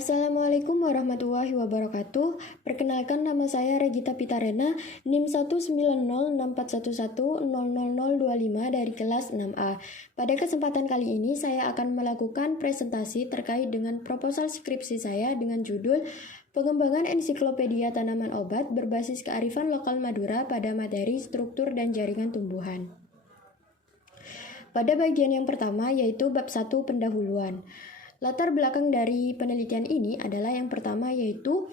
Assalamualaikum warahmatullahi wabarakatuh. Perkenalkan, nama saya Regita Pitarena, NIM 1906411000025 dari kelas 6A. Pada kesempatan kali ini saya akan melakukan presentasi terkait dengan proposal skripsi saya dengan judul Pengembangan Ensiklopedia Tanaman Obat berbasis kearifan lokal Madura pada materi struktur dan jaringan tumbuhan. Pada bagian yang pertama yaitu bab 1 pendahuluan. Latar belakang dari penelitian ini adalah yang pertama yaitu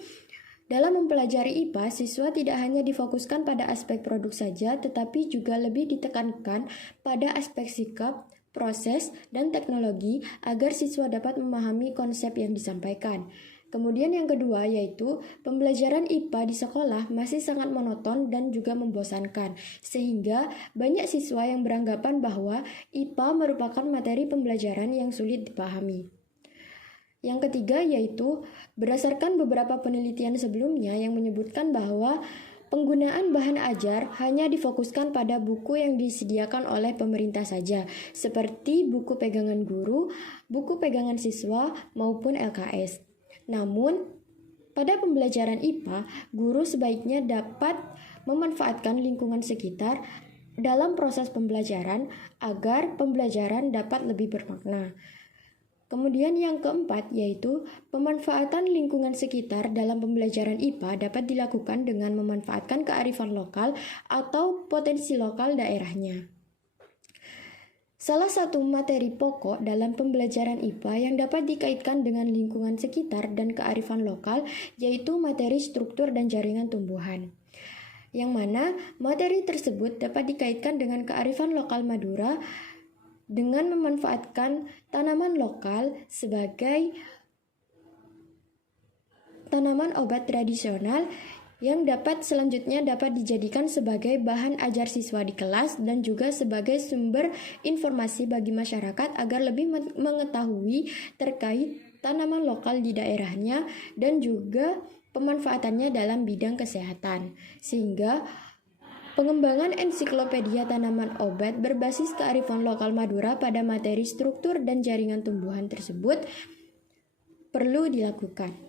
dalam mempelajari IPA, siswa tidak hanya difokuskan pada aspek produk saja, tetapi juga lebih ditekankan pada aspek sikap, proses, dan teknologi agar siswa dapat memahami konsep yang disampaikan. Kemudian yang kedua yaitu pembelajaran IPA di sekolah masih sangat monoton dan juga membosankan, sehingga banyak siswa yang beranggapan bahwa IPA merupakan materi pembelajaran yang sulit dipahami. Yang ketiga yaitu berdasarkan beberapa penelitian sebelumnya yang menyebutkan bahwa penggunaan bahan ajar hanya difokuskan pada buku yang disediakan oleh pemerintah saja, seperti buku pegangan guru, buku pegangan siswa, maupun LKS. Namun, pada pembelajaran IPA, guru sebaiknya dapat memanfaatkan lingkungan sekitar dalam proses pembelajaran agar pembelajaran dapat lebih bermakna. Kemudian yang keempat yaitu pemanfaatan lingkungan sekitar dalam pembelajaran IPA dapat dilakukan dengan memanfaatkan kearifan lokal atau potensi lokal daerahnya. Salah satu materi pokok dalam pembelajaran IPA yang dapat dikaitkan dengan lingkungan sekitar dan kearifan lokal yaitu materi struktur dan jaringan tumbuhan. Yang mana materi tersebut dapat dikaitkan dengan kearifan lokal Madura dengan memanfaatkan tanaman lokal sebagai tanaman obat tradisional yang selanjutnya dapat dijadikan sebagai bahan ajar siswa di kelas dan juga sebagai sumber informasi bagi masyarakat agar lebih mengetahui terkait tanaman lokal di daerahnya dan juga pemanfaatannya dalam bidang kesehatan, sehingga pengembangan ensiklopedia tanaman obat berbasis kearifan lokal Madura pada materi struktur dan jaringan tumbuhan tersebut perlu dilakukan.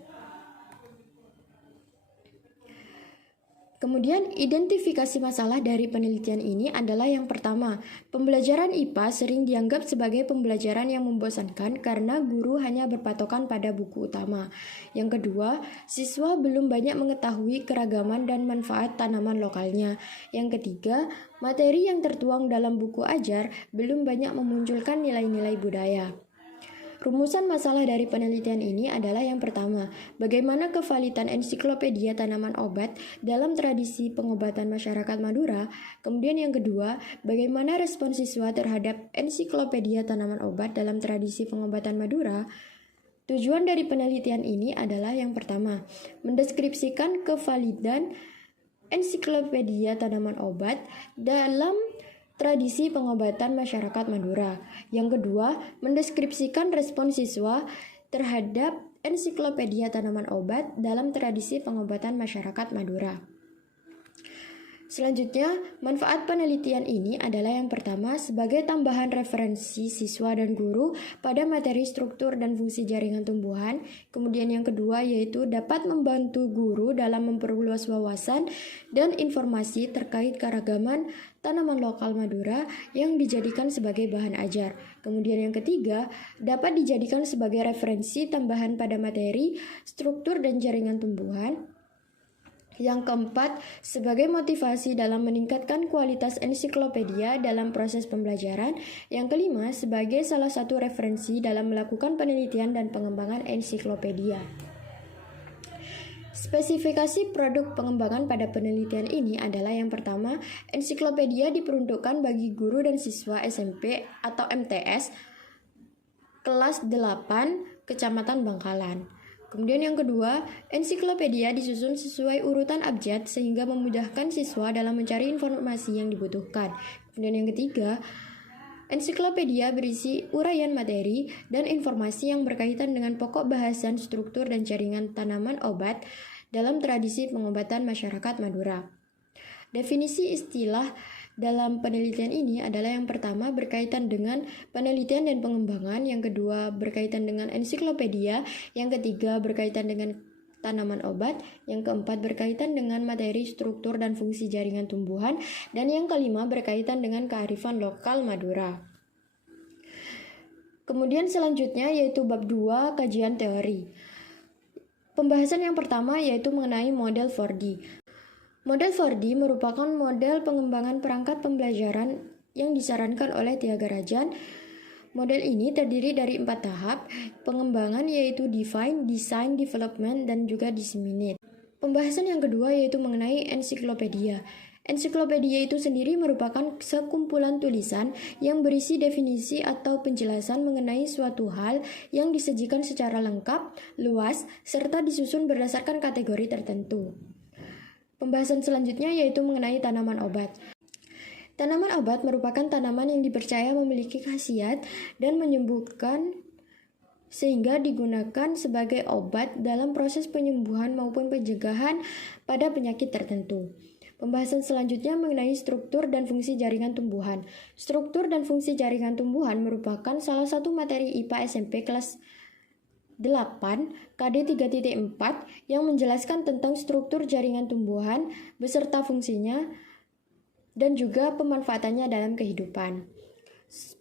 Kemudian, identifikasi masalah dari penelitian ini adalah yang pertama, pembelajaran IPA sering dianggap sebagai pembelajaran yang membosankan karena guru hanya berpatokan pada buku utama. Yang kedua, siswa belum banyak mengetahui keragaman dan manfaat tanaman lokalnya. Yang ketiga, materi yang tertuang dalam buku ajar belum banyak memunculkan nilai-nilai budaya. Rumusan masalah dari penelitian ini adalah yang pertama, bagaimana kevalidan ensiklopedia tanaman obat dalam tradisi pengobatan masyarakat Madura. Kemudian yang kedua, bagaimana respon siswa terhadap ensiklopedia tanaman obat dalam tradisi pengobatan Madura. Tujuan dari penelitian ini adalah yang pertama, mendeskripsikan kevalidan ensiklopedia tanaman obat dalam tradisi pengobatan masyarakat Madura. Yang kedua, mendeskripsikan respon siswa terhadap ensiklopedia tanaman obat dalam tradisi pengobatan masyarakat Madura. Selanjutnya, manfaat penelitian ini adalah yang pertama sebagai tambahan referensi siswa dan guru pada materi struktur dan fungsi jaringan tumbuhan. Kemudian yang kedua yaitu dapat membantu guru dalam memperluas wawasan dan informasi terkait keragaman tanaman lokal Madura yang dijadikan sebagai bahan ajar. Kemudian yang ketiga, dapat dijadikan sebagai referensi tambahan pada materi struktur dan jaringan tumbuhan. Yang keempat, sebagai motivasi dalam meningkatkan kualitas ensiklopedia dalam proses pembelajaran. Yang kelima, sebagai salah satu referensi dalam melakukan penelitian dan pengembangan ensiklopedia. Spesifikasi produk pengembangan pada penelitian ini adalah yang pertama, ensiklopedia diperuntukkan bagi guru dan siswa SMP atau MTS kelas 8 Kecamatan Bangkalan. Kemudian yang kedua, ensiklopedia disusun sesuai urutan abjad sehingga memudahkan siswa dalam mencari informasi yang dibutuhkan. Kemudian yang ketiga, ensiklopedia berisi uraian materi dan informasi yang berkaitan dengan pokok bahasan struktur dan jaringan tanaman obat dalam tradisi pengobatan masyarakat Madura. Definisi istilah dalam penelitian ini adalah yang pertama berkaitan dengan penelitian dan pengembangan, yang kedua berkaitan dengan ensiklopedia, yang ketiga berkaitan dengan tanaman obat, yang keempat berkaitan dengan materi, struktur, dan fungsi jaringan tumbuhan, dan yang kelima berkaitan dengan kearifan lokal Madura. Kemudian selanjutnya yaitu bab 2, kajian teori. Pembahasan yang pertama yaitu mengenai model 4D. Model 4D merupakan model pengembangan perangkat pembelajaran yang disarankan oleh Tiaga Rajan. Model ini terdiri dari 4 tahap pengembangan, yaitu define, design, development, dan juga disseminate. Pembahasan yang kedua yaitu mengenai ensiklopedia. Ensiklopedia itu sendiri merupakan sekumpulan tulisan yang berisi definisi atau penjelasan mengenai suatu hal yang disajikan secara lengkap, luas, serta disusun berdasarkan kategori tertentu. Pembahasan selanjutnya yaitu mengenai tanaman obat. Tanaman obat merupakan tanaman yang dipercaya memiliki khasiat dan menyembuhkan sehingga digunakan sebagai obat dalam proses penyembuhan maupun pencegahan pada penyakit tertentu. Pembahasan selanjutnya mengenai struktur dan fungsi jaringan tumbuhan. Struktur dan fungsi jaringan tumbuhan merupakan salah satu materi IPA SMP kelas 8 KD 3.4 yang menjelaskan tentang struktur jaringan tumbuhan beserta fungsinya dan juga pemanfaatannya dalam kehidupan.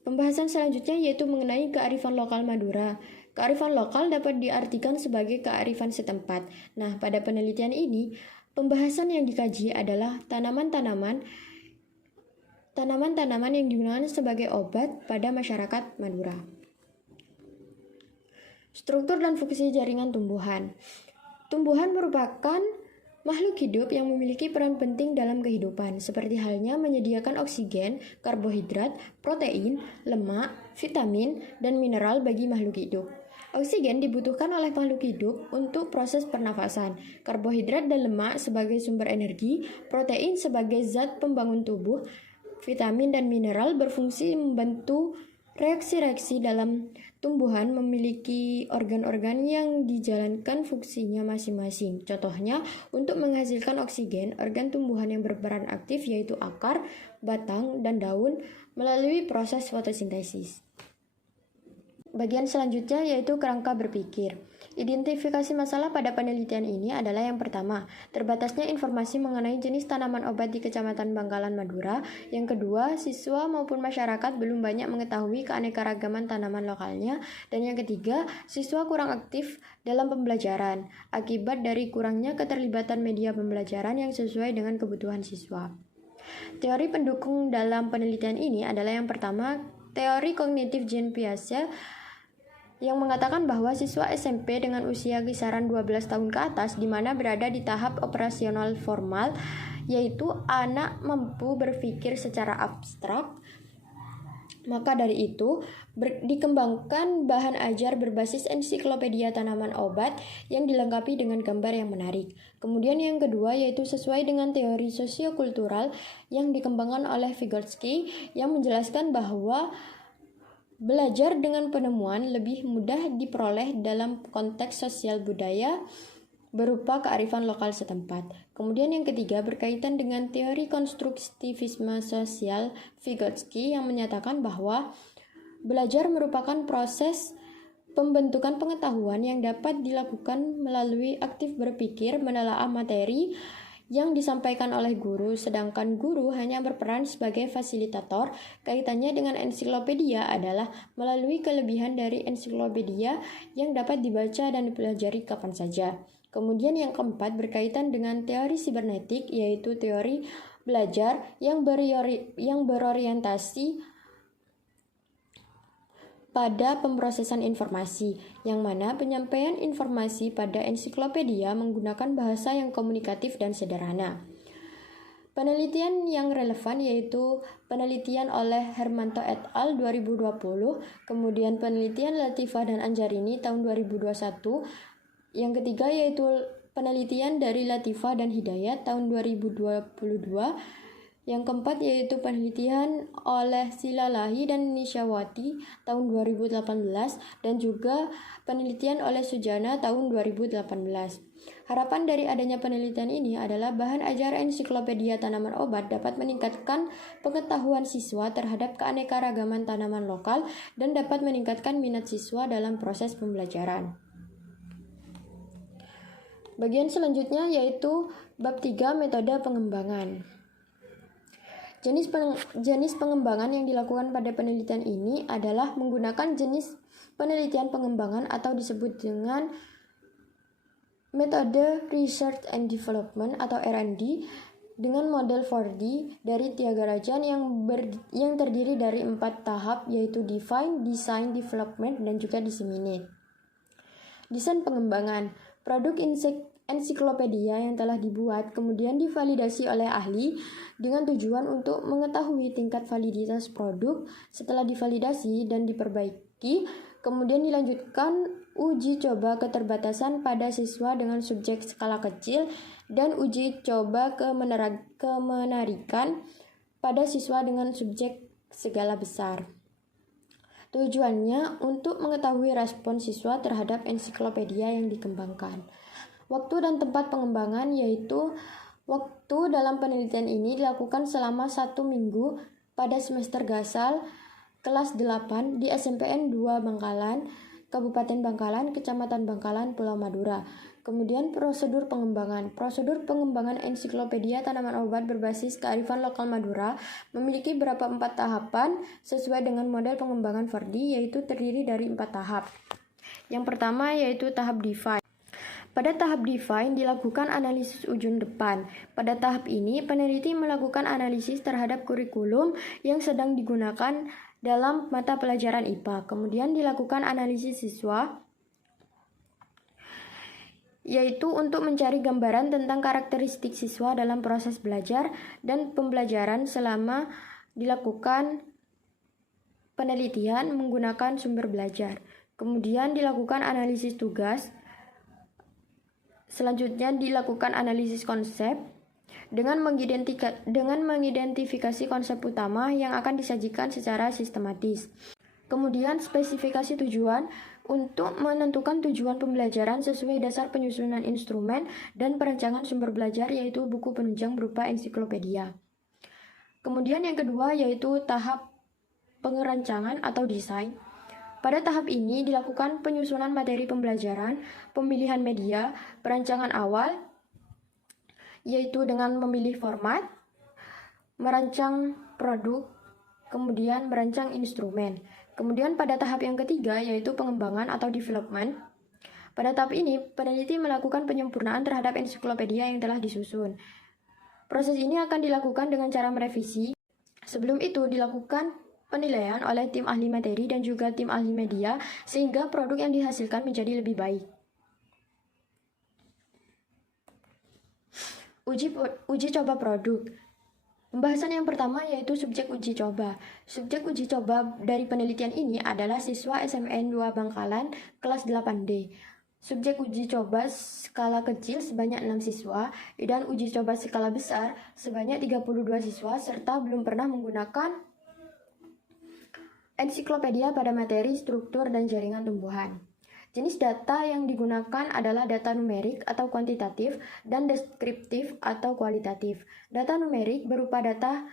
Pembahasan selanjutnya yaitu mengenai kearifan lokal Madura. Kearifan lokal dapat diartikan sebagai kearifan setempat. Nah, pada penelitian ini, pembahasan yang dikaji adalah tanaman-tanaman yang digunakan sebagai obat pada masyarakat Madura. Struktur dan fungsi jaringan tumbuhan. Tumbuhan merupakan makhluk hidup yang memiliki peran penting dalam kehidupan, seperti halnya menyediakan oksigen, karbohidrat, protein, lemak, vitamin, dan mineral bagi makhluk hidup. Oksigen dibutuhkan oleh makhluk hidup untuk proses pernafasan, karbohidrat dan lemak sebagai sumber energi, protein sebagai zat pembangun tubuh, vitamin dan mineral berfungsi membantu reaksi-reaksi dalam tumbuhan, memiliki organ-organ yang dijalankan fungsinya masing-masing. Contohnya, untuk menghasilkan oksigen, organ tumbuhan yang berperan aktif yaitu akar, batang, dan daun melalui proses fotosintesis. Bagian selanjutnya yaitu kerangka berpikir. Identifikasi masalah pada penelitian ini adalah yang pertama, terbatasnya informasi mengenai jenis tanaman obat di Kecamatan Bangkalan, Madura. Yang kedua, siswa maupun masyarakat belum banyak mengetahui keanekaragaman tanaman lokalnya. Dan yang ketiga, siswa kurang aktif dalam pembelajaran akibat dari kurangnya keterlibatan media pembelajaran yang sesuai dengan kebutuhan siswa. Teori pendukung dalam penelitian ini adalah yang pertama, teori kognitif Jean Piaget yang mengatakan bahwa siswa SMP dengan usia kisaran 12 tahun ke atas di mana berada di tahap operasional formal, yaitu anak mampu berpikir secara abstrak. Maka dari itu, dikembangkan bahan ajar berbasis ensiklopedia tanaman obat yang dilengkapi dengan gambar yang menarik. Kemudian yang kedua yaitu sesuai dengan teori sosiokultural yang dikembangkan oleh Vygotsky yang menjelaskan bahwa belajar dengan penemuan lebih mudah diperoleh dalam konteks sosial budaya berupa kearifan lokal setempat. Kemudian yang ketiga berkaitan dengan teori konstruktivisme sosial Vygotsky yang menyatakan bahwa belajar merupakan proses pembentukan pengetahuan yang dapat dilakukan melalui aktif berpikir, menelaah materi yang disampaikan oleh guru, sedangkan guru hanya berperan sebagai fasilitator. Kaitannya dengan ensiklopedia adalah melalui kelebihan dari ensiklopedia yang dapat dibaca dan dipelajari kapan saja. Kemudian yang keempat berkaitan dengan teori sibernetik, yaitu teori belajar yang berorientasi pada pemrosesan informasi, yang mana penyampaian informasi pada ensiklopedia menggunakan bahasa yang komunikatif dan sederhana. Penelitian yang relevan yaitu penelitian oleh Hermanto et al. 2020, kemudian penelitian Latifah dan Anjarini tahun 2021, yang ketiga yaitu penelitian dari Latifah dan Hidayat tahun 2022, yang keempat yaitu penelitian oleh Silalahi dan Nisyawati tahun 2018 dan juga penelitian oleh Sujana tahun 2018. Harapan dari adanya penelitian ini adalah bahan ajar ensiklopedia tanaman obat dapat meningkatkan pengetahuan siswa terhadap keanekaragaman tanaman lokal dan dapat meningkatkan minat siswa dalam proses pembelajaran. Bagian selanjutnya yaitu bab 3 metode pengembangan. Jenis pengembangan yang dilakukan pada penelitian ini adalah menggunakan jenis penelitian pengembangan atau disebut dengan metode Research and Development atau R&D dengan model 4D dari Tyagarajan yang terdiri dari 4 tahap yaitu Define, Design, Development, dan juga Disseminate. Desain pengembangan. Produk ensiklopedia yang telah dibuat kemudian divalidasi oleh ahli dengan tujuan untuk mengetahui tingkat validitas produk. Setelah divalidasi dan diperbaiki, kemudian dilanjutkan uji coba keterbatasan pada siswa dengan subjek skala kecil dan uji coba kemenarikan pada siswa dengan subjek skala besar. Tujuannya untuk mengetahui respon siswa terhadap ensiklopedia yang dikembangkan. Waktu dan tempat pengembangan yaitu waktu dalam penelitian ini dilakukan selama 1 minggu pada semester Gasal kelas 8 di SMPN 2 Bangkalan, Kabupaten Bangkalan, Kecamatan Bangkalan, Pulau Madura. Kemudian prosedur pengembangan. Prosedur pengembangan ensiklopedia tanaman obat berbasis kearifan lokal Madura memiliki 4 tahapan sesuai dengan model pengembangan 4D yaitu terdiri dari 4 tahap. Yang pertama yaitu tahap Define. Pada tahap Define dilakukan analisis ujung depan. Pada tahap ini peneliti melakukan analisis terhadap kurikulum yang sedang digunakan dalam mata pelajaran IPA. Kemudian dilakukan analisis siswa yaitu untuk mencari gambaran tentang karakteristik siswa dalam proses belajar dan pembelajaran selama dilakukan penelitian menggunakan sumber belajar. Kemudian dilakukan analisis tugas. Selanjutnya dilakukan analisis konsep dengan mengidentifikasi konsep utama yang akan disajikan secara sistematis. Kemudian spesifikasi tujuan untuk menentukan tujuan pembelajaran sesuai dasar penyusunan instrumen dan perancangan sumber belajar yaitu buku penunjang berupa ensiklopedia. Kemudian yang kedua yaitu tahap pengerancangan atau desain. Pada tahap ini dilakukan penyusunan materi pembelajaran, pemilihan media, perancangan awal yaitu dengan memilih format, merancang produk, kemudian merancang instrumen. Kemudian pada tahap yang ketiga yaitu pengembangan atau development. Pada tahap ini peneliti melakukan penyempurnaan terhadap ensiklopedia yang telah disusun. Proses ini akan dilakukan dengan cara merevisi. Sebelum itu dilakukan penilaian oleh tim ahli materi dan juga tim ahli media sehingga produk yang dihasilkan menjadi lebih baik. Uji coba produk. Pembahasan yang pertama yaitu subjek uji coba. Subjek uji coba dari penelitian ini adalah siswa SMN 2 Bangkalan kelas 8D. Subjek uji coba skala kecil sebanyak 6 siswa dan uji coba skala besar sebanyak 32 siswa serta belum pernah menggunakan ensiklopedia pada materi struktur dan jaringan tumbuhan. Jenis data yang digunakan adalah data numerik atau kuantitatif dan deskriptif atau kualitatif. Data numerik berupa data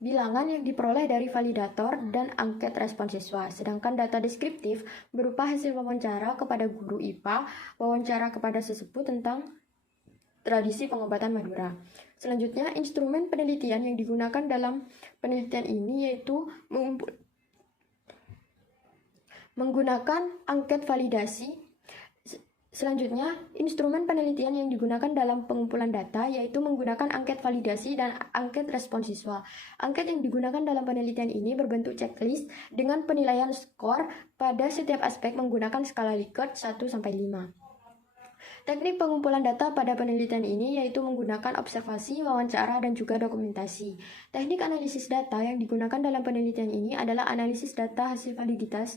bilangan yang diperoleh dari validator dan angket respon siswa. Sedangkan data deskriptif berupa hasil wawancara kepada guru IPA, wawancara kepada sesepuh tentang tradisi pengobatan Madura. Selanjutnya, instrumen penelitian yang digunakan dalam penelitian ini yaitu menggunakan angket validasi. Selanjutnya, instrumen penelitian yang digunakan dalam pengumpulan data yaitu menggunakan angket validasi dan angket respon siswa. Angket yang digunakan dalam penelitian ini berbentuk checklist dengan penilaian skor pada setiap aspek menggunakan skala Likert 1-5. Teknik pengumpulan data pada penelitian ini yaitu menggunakan observasi, wawancara, dan juga dokumentasi. Teknik analisis data yang digunakan dalam penelitian ini adalah analisis data hasil validitas,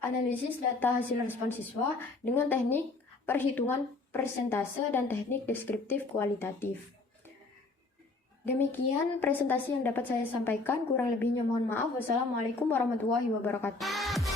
analisis data hasil respon siswa dengan teknik perhitungan persentase dan teknik deskriptif kualitatif. Demikian presentasi yang dapat saya sampaikan, kurang lebihnya mohon maaf. Wassalamualaikum warahmatullahi wabarakatuh.